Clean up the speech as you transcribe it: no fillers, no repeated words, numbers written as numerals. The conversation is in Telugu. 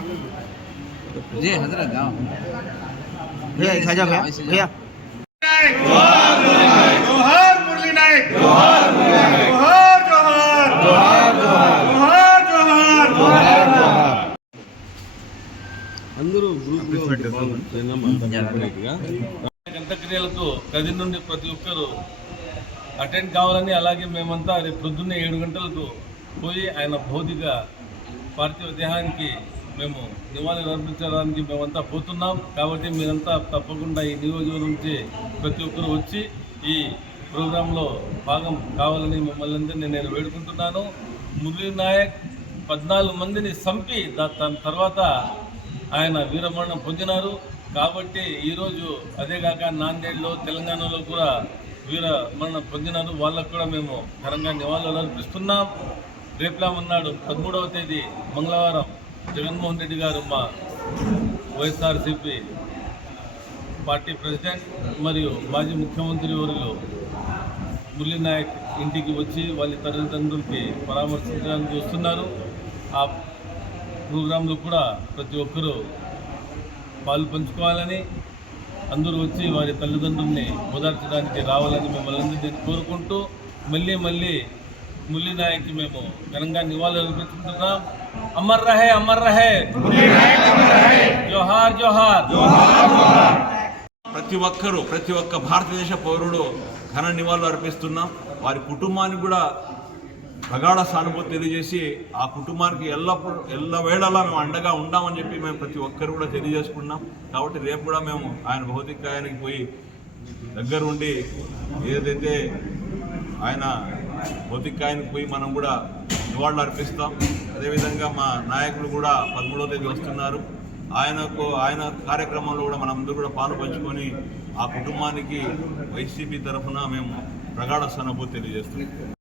जी हजरत जाओ भैया इधर जाओ भैया जोहार मुरली नायक जोहार जोहार जोहार जोहार जोहार అందరూ గ్రూప్గా అంత్యక్రియలకు గది నుండి ప్రతి ఒక్కరు అటెండ్ కావాలని, అలాగే మేమంతా రేపు పొద్దున్నే 7 గంటలకు పోయి ఆయన భౌతిక పార్థివ దేహానికి మేము నివాళులు అర్పించడానికి మేమంతా పోతున్నాం. కాబట్టి మీరంతా తప్పకుండా ఈ నియోజకవర్గం నుంచి ప్రతి ఒక్కరు వచ్చి ఈ ప్రోగ్రాంలో భాగం కావాలని మిమ్మల్ని అందరినీ నేను వేడుకుంటున్నాను. మురళీ నాయక్ 14 మందిని చంపి దాని తర్వాత ఆయన వీరమరణం పొందినారు. కాబట్టి ఈరోజు అదేగాక నాందేడ్లో తెలంగాణలో కూడా వీరమరణం పొందినారు. వాళ్ళకు కూడా మేము ఘనంగా నివాళులు అర్పిస్తున్నాం. రేపులా ఉన్నాడు 13వ తేదీ మంగళవారం జగన్మోహన్ రెడ్డి గారు మా వైఎస్ఆర్సీపీ పార్టీ ప్రెసిడెంట్ మరియు మాజీ ముఖ్యమంత్రి వర్యులు మురళీ నాయక్ ఇంటికి వచ్చి వాళ్ళ తల్లిదండ్రులకి పరామర్శించడానికి వస్తున్నారు. ఆ ప్రోగ్రాంలో కూడా ప్రతి ఒక్కరూ పాలు పంచుకోవాలని, అందరూ వచ్చి వారి తల్లిదండ్రుల్ని ఓదార్చడానికి రావాలని మిమ్మల్ని అందరినీ కోరుకుంటూ మళ్ళీ మురళీ నాయక్కి మేము ఘనంగా నివాళులు అర్పించుకుంటున్నాం. అమర్ రహే అమర్ రహే జోహార్ జోహార్. ప్రతి ఒక్క భారతదేశ పౌరుడు ఘన నివాళులు అర్పిస్తున్నాం. వారి కుటుంబానికి కూడా ప్రగాఢ సానుభూతి తెలియజేసి ఆ కుటుంబానికి ఎల్లవేళలా మేము అండగా ఉంటామని చెప్పి మేము ప్రతి ఒక్కరు కూడా తెలియజేసుకున్నాం. కాబట్టి రేపు కూడా మేము ఆయన భౌతికాయానికి పోయి దగ్గర ఉండి ఏదైతే ఆయన భౌతికాయానికి పోయి మనం కూడా నివాళులు అర్పిస్తాం. అదేవిధంగా మా నాయకులు కూడా 13వ తేదీ వస్తున్నారు. ఆయన కార్యక్రమంలో కూడా మనందరూ కూడా పాలు పంచుకొని ఆ కుటుంబానికి వైసీపీ తరఫున మేము ప్రగాఢ సానుభూతి తెలియజేస్తున్నాం.